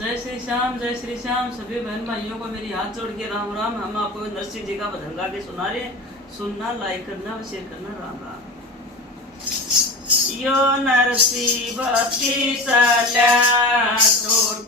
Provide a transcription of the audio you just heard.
जय श्री श्याम, जय श्री श्याम। सभी बहन भाइयों को मेरी हाथ जोड़ के राम राम। हम आपको नरसिंह जी का भजन गा के सुना रहे। सुनना, लाइक करना और शेयर करना। राम राम। यो नरसिंह भक्ति चल्या तो